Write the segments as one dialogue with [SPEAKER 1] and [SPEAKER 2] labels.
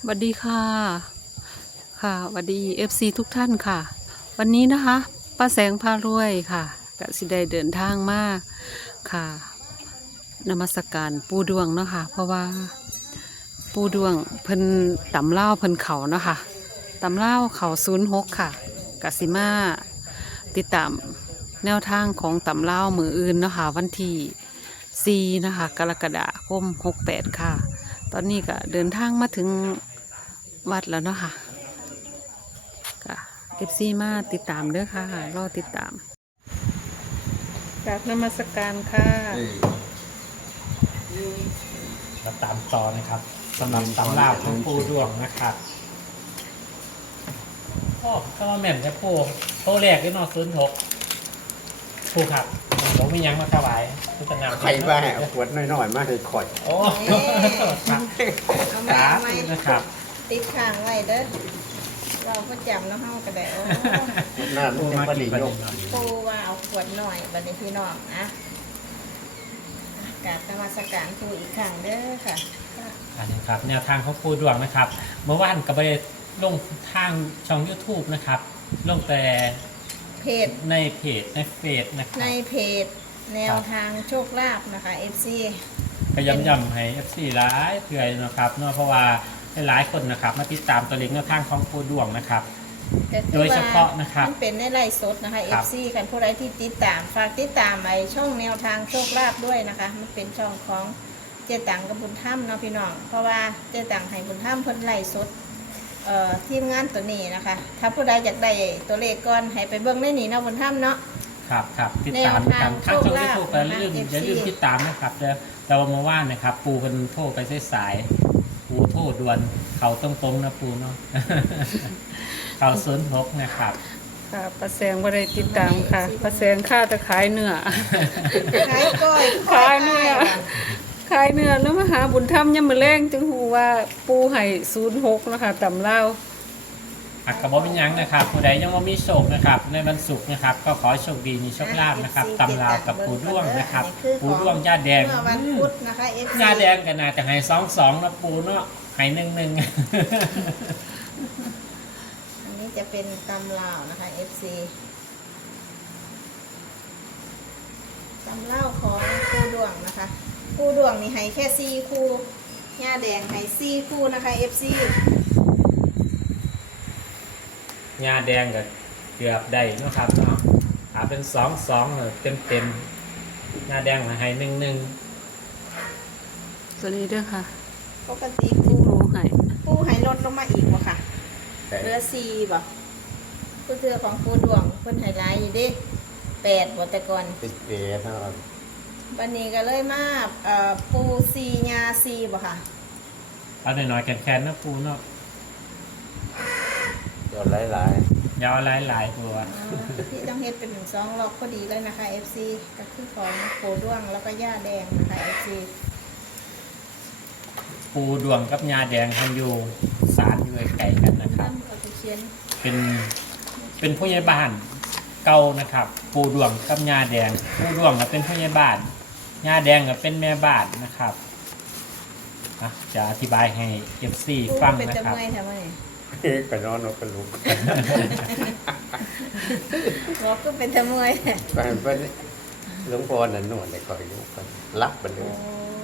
[SPEAKER 1] สวัสดีค่ะสวัสดี FC ทุกท่านค่ะวันนี้นะคะป้าแสงพารวยค่ะกสิได้เดินทางมาค่ะนมัสการปูดวงเนาะค่ะเพราะว่าปูดวงเพิ่นตำเล่าวเพิ่นเขาเนาะค่ะตำเล่าวเขา06ค่ะกสิมาติดตามแนวทางของตำเล่าวมืออื่นเนาะค่ะวันที่4นะคะกรกฎาคม68ค่ะตอนนี้ก็เดินทางมาถึงวัดแล้วเนาะค่ะค่ะFC มาติดตามเด้อค่ะรอติดตามจากนมัสการค่ะ
[SPEAKER 2] เราตามต่อนะครับสำหรับตำราของปูดวงนะครับพ่อก็มาแม่นแค่ปูโตแรกที่นอซื้อถกปูครับผมมียังมาถวายพุทธนาม
[SPEAKER 3] ใครบ้าเอาขวดน้อยๆมาให้ข่อย
[SPEAKER 2] โอ้ครับ
[SPEAKER 4] เอา
[SPEAKER 2] สา
[SPEAKER 4] ไว้
[SPEAKER 2] ธุนะครับ
[SPEAKER 4] ติดข้างไว้เด้อเราก็จำแล้วเฮาก็ได้โอ้
[SPEAKER 3] หน้ามันจะพอดียก
[SPEAKER 4] ปูว่าเอาขวดหน่อยบัดนี้พี่น้องนะกราบนมัสการปูอีกครั้งเด้อค่ะ
[SPEAKER 2] อันนี้ครับแนวทางของปูดวงนะครับ เมื่อวานก็ไปลงทางช่อง YouTube นะครับลงแต่
[SPEAKER 4] เพจ
[SPEAKER 2] ในเพจในเฟซนะครับ
[SPEAKER 4] ในเพจแนวทางโชคลาภนะคะ FC
[SPEAKER 2] ก็ย้ำๆให้ FC หลายเพื่อนะครับเนาะเพราะว่าหลายคนนะครับมาติดตามตัวเลขแนวทางของปูดวงนะครับ
[SPEAKER 4] ก็คือ
[SPEAKER 2] โดยเฉพาะนะครับ
[SPEAKER 4] มันเป็นในไลฟ์สดนะคะ
[SPEAKER 2] ครับ
[SPEAKER 4] FC กันผู้ใดที่ติดตามฝากติดตามไอ้ช่องแนวทางโชคลาภด้วยนะคะ มันเป็นช่องของเจตังกับบุญถ้ำเนาะพี่น้องเพราะว่าเจตังให้บุญถ้ำเพิ่นไลฟ์สดทีมงานตัวนี้นะคะ ถ้าผู้ใดอยากได้ตัวเลขก่อนให้ไปเบิ่งในนี้เนาะบุญถ้ำเนาะ
[SPEAKER 2] ครับติดตามกันทางช่องยูทูบไปอย่าลืมติดตามนะครับแต่ว่าเมื่อวานนะครับ ปูเพิ่นโทรไปสายๆปูโทรด่วนเขาตรงๆนะปูเนาะ เขา06นะครับ
[SPEAKER 1] ค่ะป้าแสงบ่ได้ติดตามค่ะป้าแสงค่าจะขายเนื้อ
[SPEAKER 4] ขายก้อย
[SPEAKER 1] ขายเนื้อ ขายเนื้อแล้วมาหาบุญธรรมยามมื้อแลงจึงฮู้ว่าปูให้06นะคะตำเล่าว
[SPEAKER 2] อักกระบอกเป็นหยังนะครับผู้ใดยังว่ามีโชคนะครับ ในวันศุกร์นะครับ ก็ขอให้โชคดีมีโชคลาภนะครับตำราวกับปูด้วงนะครับปูด้วงญาติแดง
[SPEAKER 4] เมื่อวันพุธนะคะ FC
[SPEAKER 2] ญาติแดงก็น่าจะให้22นะปูเนาะให้11
[SPEAKER 4] อันนี้จะเป็นตำลาวนะคะ FC ตำลาวของปูดวงนะคะปูดวงนี่ให้แค่4คู่ย่าแดงให้4คู่นะคะ FC
[SPEAKER 2] ญาติแดงก็เกือบได้เนาะครับเนาะอาเป็น22เต็มญาติแดงให้11
[SPEAKER 1] ตัวนี้เด้อค่ะ
[SPEAKER 4] ปกติปู
[SPEAKER 1] ปูให้
[SPEAKER 4] ปูให้ลดลงมาอีกบ่ค่ะเหลือ4บ่ผู้เทือของปูดวงเพิ่นให้หลายอยู่เด้8บ่แต่ก่อน
[SPEAKER 3] ติดเปรตนะครับ
[SPEAKER 4] วันนี้ก็เลยมาปูซีญาซีบ่ค่ะ
[SPEAKER 2] เอาหน่อยๆแคนๆนะปูเนาะ
[SPEAKER 3] ตัวหลาย
[SPEAKER 2] อยาวหลายๆตัว
[SPEAKER 4] ที่ต้องเฮ็ดเป็น2ล็อกพอดีเลยนะคะ FC ก็คือของปูด้วงแล้วก็ย่าแดงนะคะ FC
[SPEAKER 2] ปูดวงกับญาติแดงทันอยู่สารอยู่ไกลๆกันนะครับ
[SPEAKER 4] เอาไปเขียน
[SPEAKER 2] เป็นผู้ใหญ่บ้านเก่านะครับ ปูดวงกับญาแดงปูดวงก็เป็นผู้ใหญ่บ้านญาแดงก็เป็นแม่บ้านนะครับอ่ะจะอธิบายให้ FC
[SPEAKER 4] ปู
[SPEAKER 2] ฟัง
[SPEAKER 4] เป็น
[SPEAKER 2] นะ
[SPEAKER 4] ตะ
[SPEAKER 2] ครับ
[SPEAKER 4] เมื่อยทำไม
[SPEAKER 3] ๆก็นอนเอากระลุก
[SPEAKER 4] บอกก็เป็นตะเมื่อย
[SPEAKER 3] ไปเพิ่นหลวงพ่อนั่นนวดได้ข่อยอยู่เพิ่นรับบัด
[SPEAKER 4] โอ้
[SPEAKER 3] นี้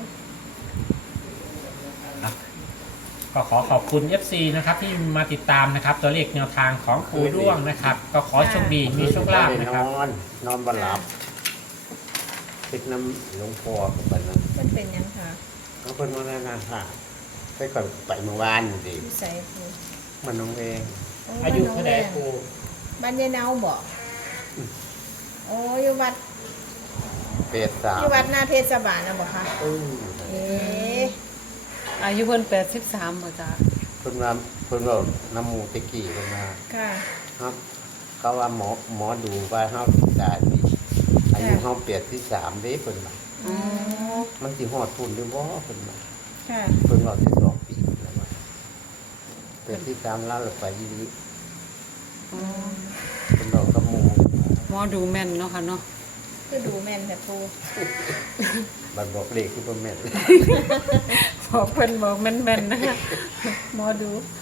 [SPEAKER 2] ก็ขอขอบคุณ FC นะครับที่มาติดตามนะครับ ตัวเลขแนวทางของปูด้วงนะครับ ก็ขอโชคดีมีโชคลาภนะครับ
[SPEAKER 3] นอนบ่หลับติดน้ำหลวงพ่อกับบัดนั้น
[SPEAKER 4] มันเป็นหยังค่ะ
[SPEAKER 3] เขาเพิ่นว่านาค่ะไปก่อนไปเมื่อวานนี่ดิ
[SPEAKER 4] อยู่ใส่ปู
[SPEAKER 3] มันน้องเอง
[SPEAKER 4] โ
[SPEAKER 2] อายุเท่าไหร่ปู
[SPEAKER 4] บ้านยายเนาบ่โอ้อยู่วัด
[SPEAKER 3] เปรตสาม
[SPEAKER 4] อยู่วัดหน้าเทศบาลนะบ่คะเอ๊ะ
[SPEAKER 1] อายุเพิ่น83บ่จ้า
[SPEAKER 3] เพิ่นว่าน้ำมูตะกี้เพิ่นมา
[SPEAKER 4] ค่ะ
[SPEAKER 3] ครับเขาว่าหมอดูว่าเฮาได้ปีอายุเฮาเปลี่ยนที่3เด้เพิ่นว่า
[SPEAKER 4] อ๋อ
[SPEAKER 3] มันสิฮอดพุ่นหรือบ่เพิ่นว่า
[SPEAKER 4] ค่ะ
[SPEAKER 3] เพิ่นว่าที่2ปีแล้วว่าเปลี่ยนที่3แล้วไปอีหลี
[SPEAKER 1] อ๋อ
[SPEAKER 3] เพิ่นบอกกับหมู่
[SPEAKER 1] หมอดูแม่นเนาะค่ะเนาะ
[SPEAKER 4] คือดูแม่นแต่ปู
[SPEAKER 3] บัดบอกเลขคือบ่แม่น
[SPEAKER 1] สบอกเพิ่นบอกแม่นๆนะคะหมอดู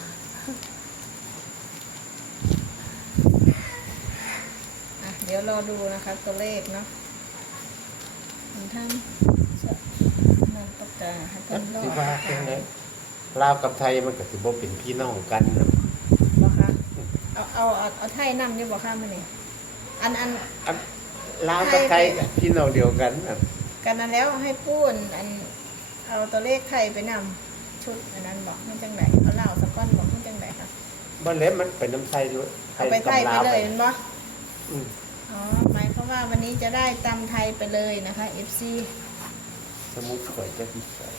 [SPEAKER 4] เดี๋ยวรอดูนะคะตัวเลขเนาะคุณท่านจะนำปากกาให้เพิ่นรอ
[SPEAKER 3] ที่ว่าเป็นไงลาวกับไทยมันก็สิบ่เป็นพี่น้องกันนะ
[SPEAKER 4] บ่คะเอาไทยนำอยู่บ่ค่ะมื้อนี้อัน
[SPEAKER 3] อันลาวกับไทยก็พี่น้องเดียวกันนะ
[SPEAKER 4] กันนั้นแล้วให้พูดอันเอาตัวเลขไทยไปนำชุดอันนั้นบอกมันจังไดเอาเหล้าสักก้อนบอกมันจังไดค่ะ
[SPEAKER 3] บ่แล้วมันเป็นน้ำไทยด้วย
[SPEAKER 4] เอาไปไทยไป
[SPEAKER 3] กับ
[SPEAKER 4] เล
[SPEAKER 3] วย
[SPEAKER 4] แมันบ่
[SPEAKER 3] อืม
[SPEAKER 4] อ๋อหมายความว่าวันนี้จะได้ตำไทยไปเลยนะคะ FC
[SPEAKER 3] สมุดข่อยจะพิเศษ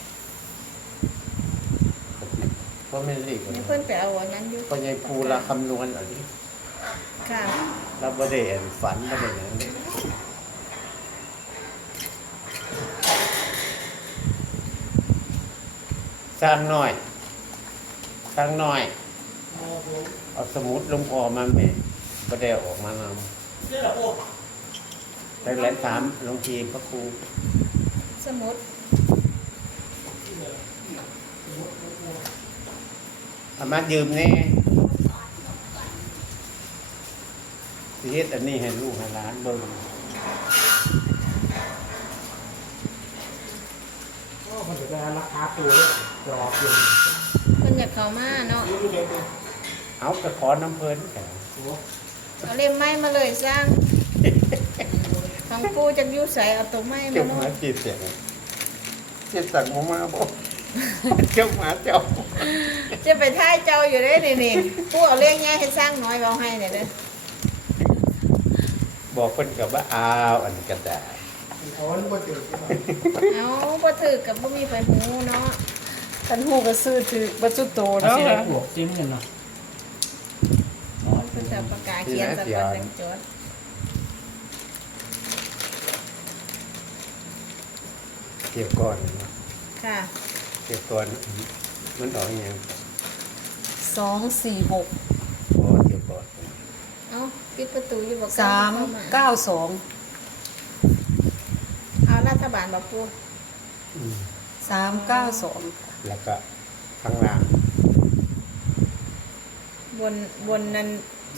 [SPEAKER 3] เพราะไม่เรียก
[SPEAKER 4] นี่เพิ่นไปเอาอันนั้นอยู่
[SPEAKER 3] เพราะยังภูละคำนวณอันนี้
[SPEAKER 4] ค่ะ
[SPEAKER 3] เราบ่ได้อ่านฝันบ่ได้หยังสร้างน้อยสร้างน้อยเอาสมุดลงพอมาแม่บ่ได้เอาออกมานำแต่แล้วถามหลวงพี่พระครู
[SPEAKER 4] สมุด
[SPEAKER 3] เอามายืมแน่สิเฮ็ดอันนี้ให้ลูกให้หลานเบิ่ง
[SPEAKER 2] มันจะได้ราคาตัวกรอบอยู่
[SPEAKER 4] เพิ่นอยากเข้ามาเนาะ
[SPEAKER 3] เอาไปขอน้ำเพิ่นกัน
[SPEAKER 4] เอาเล่มไม้มาเลยสร้างของปูจักอยู่ไสเอาตัวไม้
[SPEAKER 3] เจ้า
[SPEAKER 4] มา
[SPEAKER 3] หมา
[SPEAKER 4] เนาะ
[SPEAKER 3] จีบเสียงจีบสั่งผมมาบ่เจ้าหมาเจ้า
[SPEAKER 4] จะไปท่ายเจ้าอยู่เด้นี่ปูเอาเลขง่ายให้สร้างน้อยเอาให้เนี่ยเด้อ
[SPEAKER 3] บอกเพิ่นกับว่าอ้าวอันกระดาษ
[SPEAKER 4] เอาบ่ถือกับบ่มีไฟหูเนาะ
[SPEAKER 1] ท่านฮู้ก็ซื้อถือบ่จุโต
[SPEAKER 2] เอา
[SPEAKER 1] เนาะ
[SPEAKER 2] สิได้
[SPEAKER 1] ค่ะ
[SPEAKER 2] บวกจิ้มกันเนาะ
[SPEAKER 4] เพิ่นจะประกาศเขียนสักวันจังจด
[SPEAKER 3] เกี่ยวก่อนนะ
[SPEAKER 4] ค่ะ
[SPEAKER 3] เกี่ยวก่อนมันออกอหยัง
[SPEAKER 1] 246
[SPEAKER 3] บ่เกี่ยวก่อน
[SPEAKER 4] เอ้าปิดประตูอยู่บ่กล้เข้ามา
[SPEAKER 1] 392
[SPEAKER 4] เอารัฐบาลบ่ปู
[SPEAKER 3] อืม
[SPEAKER 1] 392
[SPEAKER 3] แล้วก็ข้างล่าง
[SPEAKER 4] บนนั้น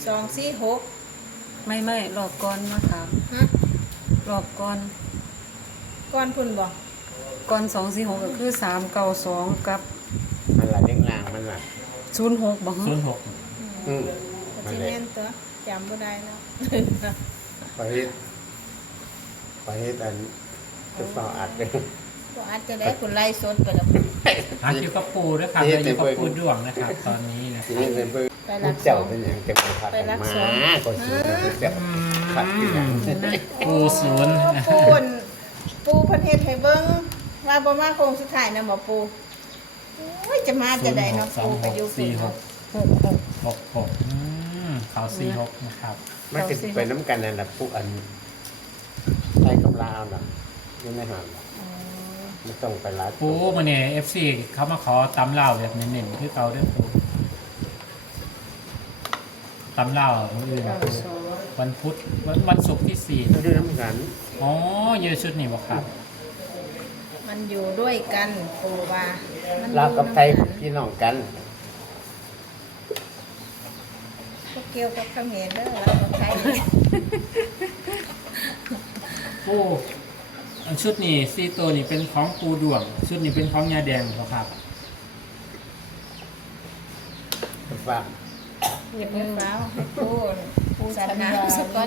[SPEAKER 4] 246
[SPEAKER 1] ไม่รอบก่อนมาถาม
[SPEAKER 4] ฮะ
[SPEAKER 1] รอบก่อน
[SPEAKER 4] ก้อนพุ่นบ่
[SPEAKER 1] ก่อน246ก็คือ392กับ
[SPEAKER 3] มันละเด้งล่างมันล่ะ
[SPEAKER 1] 06บ่ฮะ
[SPEAKER 2] 06
[SPEAKER 3] อืม
[SPEAKER 4] ก็
[SPEAKER 3] มัน
[SPEAKER 4] สิ
[SPEAKER 3] เลย
[SPEAKER 4] แม่นตัวจำบ่ได้แล้ว
[SPEAKER 3] ไปเฮ็ดอันจะเฝ้าอัดเลย
[SPEAKER 4] บ่อาจจะได้คุณไล่สดไปแล้ว
[SPEAKER 2] หาอยู่กับปูด้วยครับอยู่กับปูด้วงนะครับ ตอนนี้นะค
[SPEAKER 3] ที
[SPEAKER 2] รับ
[SPEAKER 3] นี้เป็นเบิ่ง
[SPEAKER 4] ไปรัก
[SPEAKER 3] เจ้าเป็นหยังจะมาพัด
[SPEAKER 4] ไปรัก
[SPEAKER 3] มา
[SPEAKER 4] สอง
[SPEAKER 3] ก็สิเจ้าพัดที่หยัง
[SPEAKER 2] ปูศูนย์
[SPEAKER 4] ปูเพิ่นเฮ็ดให้เบิ่งว่าบ่มาโคงสุดท้ายนะหมอปูโอ้ยจะมาจะได้เนาะปูไปอยู่ฝุ่นเนาะ
[SPEAKER 2] 66เขา46นะครับ
[SPEAKER 3] มันสิไปน้ำกันนั่นน่ะผู้อันใช้กำลาวน่ะยังไม่หันน่ะไม่ต้องไปรัด
[SPEAKER 2] ปูมาเนี่ย FC เขามาขอตำเหล้าแบบเน้นๆคือเขาเด้อปูตำเหล้ามื้ออื่นนะปูวันพุธวันศุกร์ที่
[SPEAKER 3] มันอยู่น้ำกัน
[SPEAKER 2] 4อ๋อเยอะชุดนี่บ่ครับ
[SPEAKER 4] มันอยู่ด้วยกันปูว่ามัน
[SPEAKER 3] ลาวกับไทย
[SPEAKER 4] อยู่นำกัน
[SPEAKER 3] พี่น้องกัน
[SPEAKER 4] บ่เกี่ยวกับเขมรเด้อเรากับไทยนี่
[SPEAKER 2] ปูอันชุดนี้4ตัวนี่เป็นของปูดวง ชุดนี้เป็นของยาแดงบ่ครับ
[SPEAKER 3] ฝาก
[SPEAKER 4] อย่าเพิ่งฟ้าวให้ปูสัตว์น้ำสักก้อน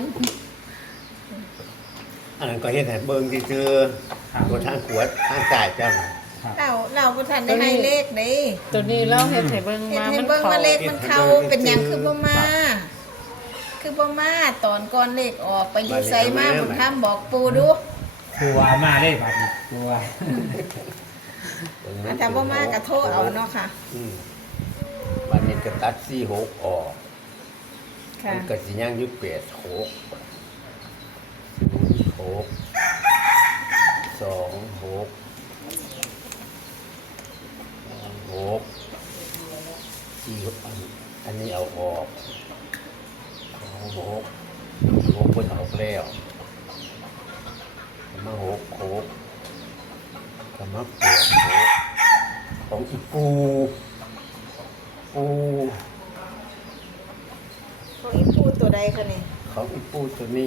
[SPEAKER 3] อันนั้นก็เฮ็ดให้เบิ่งซื่อ
[SPEAKER 2] ครับ
[SPEAKER 3] ๆบ่ทางขวดทางจ่ายเจ้าน่ะ
[SPEAKER 2] ครับ
[SPEAKER 4] เราบ่ทันได้ให้เลขเด้
[SPEAKER 1] ตัวนี้เราเฮ็ดให้เบิ่ง
[SPEAKER 4] เฮ็ด
[SPEAKER 1] มา
[SPEAKER 4] ให้
[SPEAKER 1] มัน
[SPEAKER 4] เบิ่ง
[SPEAKER 1] เข้า
[SPEAKER 4] ว่าเลขมันเข้าเป็นหยังคือบ่มา คือบ่มาตอนก่อนเลขออกไปอยู่ไสมาบุญธรรมบอกปูดู
[SPEAKER 2] กลัวมาเลยบัดนี้กลัว
[SPEAKER 4] อันถ้าบ่มาก็โทษเอาเนาะค่ะ
[SPEAKER 3] อืมวันนี้ก็ตัด46ออก
[SPEAKER 4] ค่ะ
[SPEAKER 3] มันก็สิยังอยู่86 6 2 6 6 4อันนี้เอาออก6 6เพิ่นเอาแล้วมา6 6ก็มา8 6 ปูปู
[SPEAKER 4] ของอีปูตัวใดคะเนี่ย
[SPEAKER 3] ของอีปูตัวนี้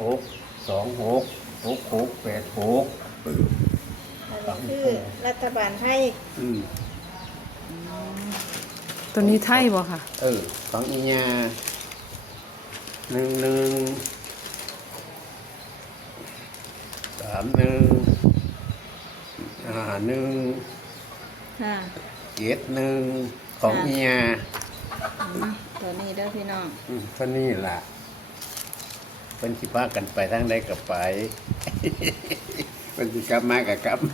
[SPEAKER 3] 06266686
[SPEAKER 4] อันนี้คือรัฐบาลให้
[SPEAKER 1] ตัวนี้ไทยบ่ค่ะ
[SPEAKER 3] ของอีญา1131
[SPEAKER 4] ค่ะ
[SPEAKER 3] 71ของอีญา
[SPEAKER 4] ตัวนี้เด้อพี่น้อง
[SPEAKER 3] เท่านี้ล่ะเป็นสิพากันไปทางใดก็ไป เป็นสิกลับมาก็กลับ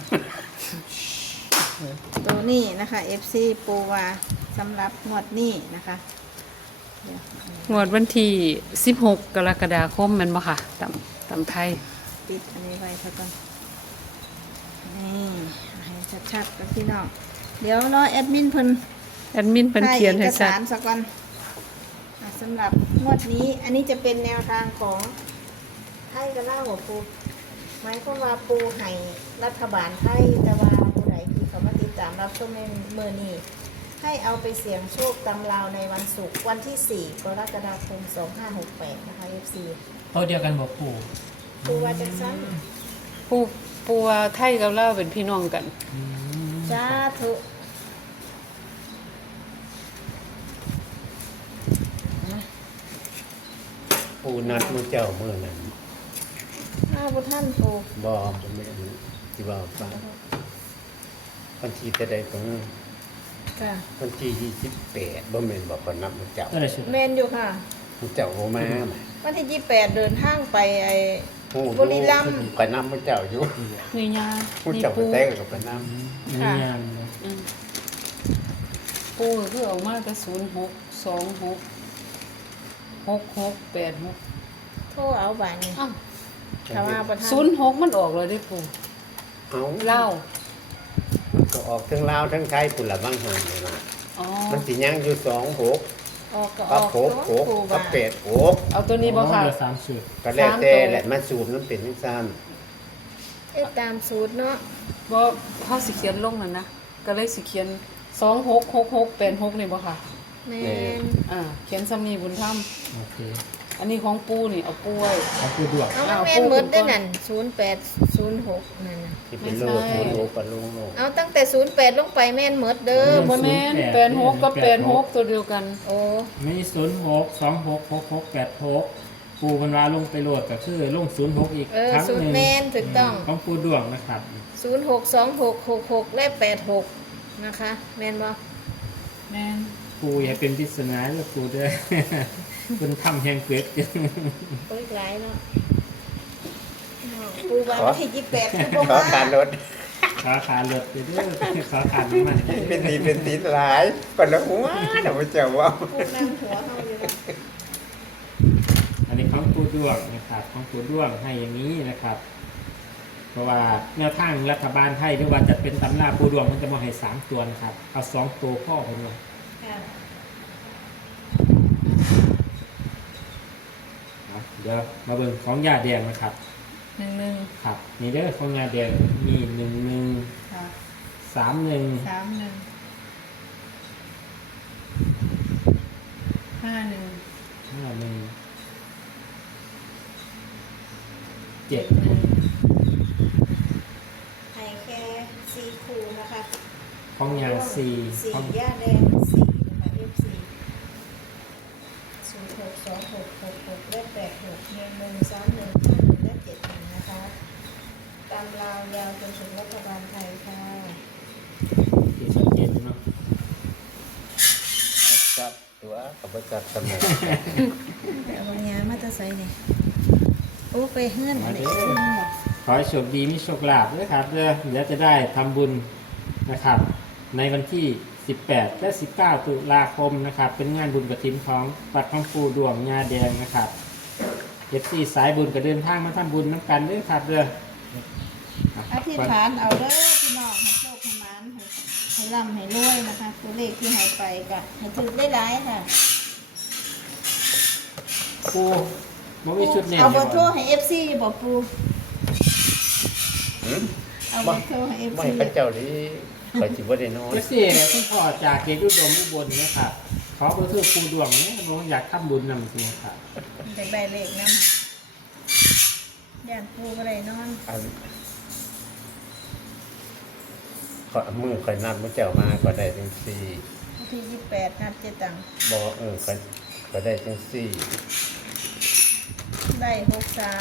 [SPEAKER 4] ตัวนี้นะคะ FC ปูวาสำหรับงวดนี้นะคะเดี๋ยว
[SPEAKER 1] งวดวันที่16 กรกฎาคมแม่นบ่ค่ะตำไทย
[SPEAKER 4] ปิดอันนี้ไว้ซะก่อนนี่ให้ชัดๆกับพี่น้องเดี๋ยวรอแอดมินเพิ่น
[SPEAKER 1] แอดมินเพิ่นเขียนให้
[SPEAKER 4] เอก
[SPEAKER 1] ชัด
[SPEAKER 4] สารสักวันสำหรับงวดนี้อันนี้จะเป็นแนวทางของไทยกับล่าหัวปูหมายความว่าปูให้รัฐบาลไทยแต่ว่าผู้ใดที่เขามาติดตามรับชมในเมื่อนี้ให้เอาไปเสี่ยงโชคตำราวในวันศุกร์วันที่ 4 กรกฎาคม 2568 นะคะ FC
[SPEAKER 2] เขาเดียวกันบอกปู่
[SPEAKER 4] ปูว่าจังซั่น
[SPEAKER 1] ปูว่าไทยกับลาวเป็นพี่น้องกัน
[SPEAKER 4] จ้าธุ
[SPEAKER 3] ปูนัดมือเจ้ามือนั้น
[SPEAKER 4] ข้าวบุท่านปู
[SPEAKER 3] บ่แม่นสิว่าฟังวันที่จะได้ตรงนั้น
[SPEAKER 4] ค่ะ
[SPEAKER 3] วันที่28บ่แม่นบ่ปนับมือเจ้า
[SPEAKER 2] ก็เลยสุด
[SPEAKER 4] แมนอยู่ค่ะ
[SPEAKER 3] มือเจ้าบ่มา
[SPEAKER 4] วันที่ 28 เดินทางไปไอ้ บุรีรัมย์
[SPEAKER 3] ปนับมือเจ้าอยู่
[SPEAKER 1] นี่ยา
[SPEAKER 3] มือ
[SPEAKER 1] นี่
[SPEAKER 3] เจ้าไป
[SPEAKER 1] ปู
[SPEAKER 3] แต่กับปนับ
[SPEAKER 2] มีงานเลย
[SPEAKER 1] อืมปูก็คือออกมาแต่06 26 66
[SPEAKER 4] โทรเอาบานนี้
[SPEAKER 1] 86อ้าว
[SPEAKER 4] ถ้าว่าประธาน
[SPEAKER 1] 06มันออกเลยเด้ปู
[SPEAKER 3] เอา
[SPEAKER 1] เล่าว
[SPEAKER 3] มันก็ออกทั้งลาวทั้งไทยพุ่นละบางหันเลยนะ
[SPEAKER 1] อ๋อ
[SPEAKER 3] มันสิยังอยู่26
[SPEAKER 4] ออกก็อ
[SPEAKER 3] กั
[SPEAKER 4] อบ ก
[SPEAKER 3] 6 6กับ8
[SPEAKER 1] เอาตัวนี้บ่ค่ะ
[SPEAKER 2] เหลือ3สูตร
[SPEAKER 3] 6ก็แล้วแต่แหละมันสูบน้ำเป็นจังซั่น
[SPEAKER 4] เอ๊ะตามสูตรเนาะ
[SPEAKER 1] บ่เฮาสิเขียนลงนั่นนะก็เลยสิเขียน266686นี่บ่ค่ะ
[SPEAKER 4] แมน
[SPEAKER 1] เขียนซ้ำนี้บุญธรรม
[SPEAKER 2] โอเค
[SPEAKER 1] อันนี้ของปูนี่เอาปูไว้
[SPEAKER 2] ของปู่ดวง
[SPEAKER 4] เอามันแมนหมดได้อนั่น0806นั่นน่ะ
[SPEAKER 3] ที่เป็นโลก
[SPEAKER 1] ไม่ใช่
[SPEAKER 3] โลกปะโลกโลก
[SPEAKER 4] เอาตั้งแต่08ลงไปแม่นหมดเด้อ
[SPEAKER 1] บ่แม่น86กับ86ตัวเดียวกัน
[SPEAKER 4] โอ้
[SPEAKER 2] มี06266686ปู่พันวาลงไปโหลดก็คือลง06อีกครั้ง
[SPEAKER 4] สู
[SPEAKER 2] ห
[SPEAKER 4] ตร
[SPEAKER 2] นึ่ง
[SPEAKER 4] แมนถูกต้อง
[SPEAKER 2] ของปู่ดวงนะครับ
[SPEAKER 4] 062666และ86นะคะแม่นบ่
[SPEAKER 1] แม่น
[SPEAKER 2] ปู่อย่าเป็นปริศนาแล้วปู่เด้อ คุณทำแฮงเกรด
[SPEAKER 4] โอ้ยหลายเนาะปูวางวันที่28คือบ่
[SPEAKER 3] ขอ
[SPEAKER 4] มา
[SPEAKER 3] การรถ
[SPEAKER 2] ขอขาดรถไปเด้อขอขาดน้ำมัน
[SPEAKER 3] เป็นตีนหลายปะละหัวเดี๋ยวมาเจ้าว่า
[SPEAKER 4] ปูนั่งหัวเฮาอยู่นะ
[SPEAKER 2] อันนี้ของปู่ดวงนะครับของปู่ดวงให้อย่างนี้นะครับ เพราะว่าแนวทางรัฐบาลไทยหรือว่าจะเป็นตำราปู่ดวงมันจะมาให้3ตัวนะครับเอา2ตัวพ่อคนละ
[SPEAKER 4] ค่ะ
[SPEAKER 2] เดี๋ยวมาเบิ่งของยาแดงนะครับ
[SPEAKER 1] 11
[SPEAKER 2] ครับนี่เด้อของยาแดงมี11
[SPEAKER 1] ค่ะ
[SPEAKER 2] 31
[SPEAKER 1] 31 51
[SPEAKER 2] 51 7
[SPEAKER 4] ให้แค่4คู่นะคะ
[SPEAKER 2] ของยา4
[SPEAKER 4] สี่
[SPEAKER 2] ของ
[SPEAKER 4] ย่าแดง4นะคะ F4 062666และ86 1131 51และ71นะคะตามราวยาวจนถึงรัฐบาลไทยค่ะ
[SPEAKER 2] ที่ชัดเจนเนาะ
[SPEAKER 3] จับตัวกับจับสมอง
[SPEAKER 4] แต่วันนี้มาจะใส่เนี่ยโอ้ไปเฮือน
[SPEAKER 2] มา
[SPEAKER 4] เด็
[SPEAKER 2] เด้
[SPEAKER 4] ก
[SPEAKER 2] อขอให้โชคดีมีโชคลาภด้วยครับเดี๋ยวจะได้ทำบุญนะครับ ในวันที่ 18 และ 19 ตุลาคมนะครับ เป็นงานบุญกฐินของวัดของปู่ดวงยาแดงนะครับFC สายบุญก็เดินทางมาทำบุญน้ำกันเด้อครับ
[SPEAKER 4] อธิษฐานเอาเด้อพี่น้องให้โชคให้หมานให้ร่ำให้รวยนะคะตัวเลขที่ให้ไปก็ให้ถึงได้หลายค่ะ
[SPEAKER 2] ปู่บ่มีชุดเน้น
[SPEAKER 4] เอาเบอ
[SPEAKER 2] ให้
[SPEAKER 4] ร์โทรให้ FC บอกปู
[SPEAKER 3] หืม
[SPEAKER 4] เอาเบอร์โทรให้
[SPEAKER 3] ไม่
[SPEAKER 4] FC
[SPEAKER 3] พระเจ้านี้คอยจิบว่าได้นอน
[SPEAKER 2] เอฟซีคุณพ่อจากเกตุดมอุบลเนี่ยครับขอเบอร์โทรปูดวงเนี่ยน้องอยากทำบุญนำจริงครับ
[SPEAKER 4] อยากได้เลขนํย่านปูบ่ได้นอน
[SPEAKER 3] อันขอมือคอยนัดมือเจ้ามาก็ได้จังสี่
[SPEAKER 4] วันที่28นัดเจตัง
[SPEAKER 3] บอกก็ได้จังสี่
[SPEAKER 4] ได้63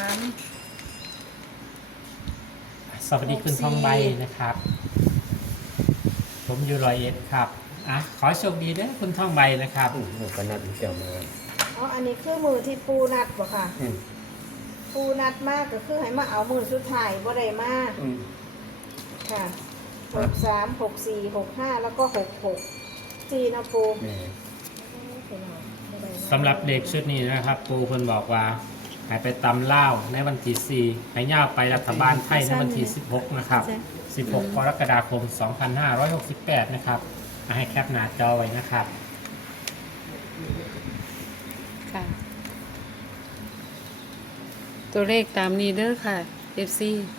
[SPEAKER 2] สวัสดีคุณทองใบนะครับ ผมอยู่ร้อยเอ็ดครับอ่ะขอให้โชคดีนะคุณทองใบนะครับ
[SPEAKER 3] มือก็นัดมือเจ้ามา
[SPEAKER 4] อ๋ออันนี้คือมือที่ปูนัดบ่ค่ะ
[SPEAKER 3] อืม
[SPEAKER 4] ปูนัดมากก็คือให้มาเอามือสุดท้ายบ่ได้มา
[SPEAKER 3] อืม
[SPEAKER 4] ค่ะ63 64 65แล้วก็66 4นะปู
[SPEAKER 3] แม่
[SPEAKER 2] สำหรับเด็กชุดนี้นะครับ ปูคนบอกว่าให้ไปตำเล่าวในวันที่4ให้ย่าวไปรัฐบาลไทยในวันที่16นะครับ16กรกฎาคม 2568 นะครับให้แคปหน้าจอไว้นะครับ
[SPEAKER 1] ค่ะ ตัวเลขตามนี้เด้อค่ะ FC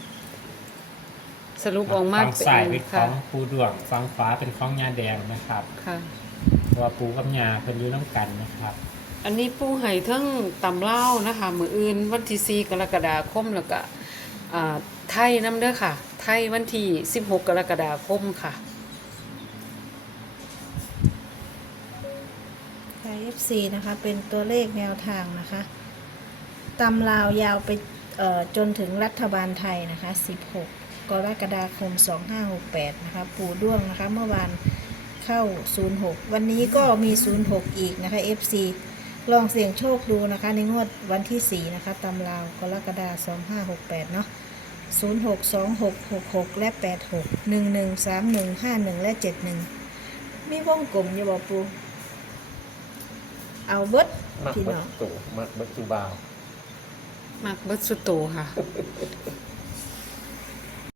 [SPEAKER 1] สรุปออกมา
[SPEAKER 2] ฝั่งซ้ายเป็นข
[SPEAKER 1] ค่ะ
[SPEAKER 2] องปูดวงฝั่งขวาเป็นของยาแดงนะครับ
[SPEAKER 1] ค่ะ
[SPEAKER 2] เพราะว่าปูกับยาเพิ่นอยู่น้ำกันนะครับ
[SPEAKER 1] อันนี้ปูไห่เทั้งตำเล่าวนะคะ มืออื่นวันที่4กรกฎาคมแล้วก็ไทยน้ำเด้อค่ะ ไทยวันที่16กรกฎาคมค่ะ
[SPEAKER 4] FC นะคะเป็นตัวเลขแนวทางนะคะตำลาวยาวไปจนถึงรัฐบาลไทยนะคะ16กรกฎาคม2568นะคะปู่ด้วงนะคะเมื่อวานเข้า06วันนี้ก็มี06อีกนะคะ FC ลองเสี่ยงโชคดูนะคะในงวดวันที่4นะคะตำลาวกรกฎาคม2568เนาะ06 26 66และ86 11 31 51และ71มีวงกลมอยู่บ่ปู่เอาเบิด
[SPEAKER 3] มัก
[SPEAKER 4] พี่
[SPEAKER 3] เบั
[SPEAKER 4] น้อง
[SPEAKER 3] ตุมักเบัตุบาว
[SPEAKER 1] มักเบิดสุดโตค่ะ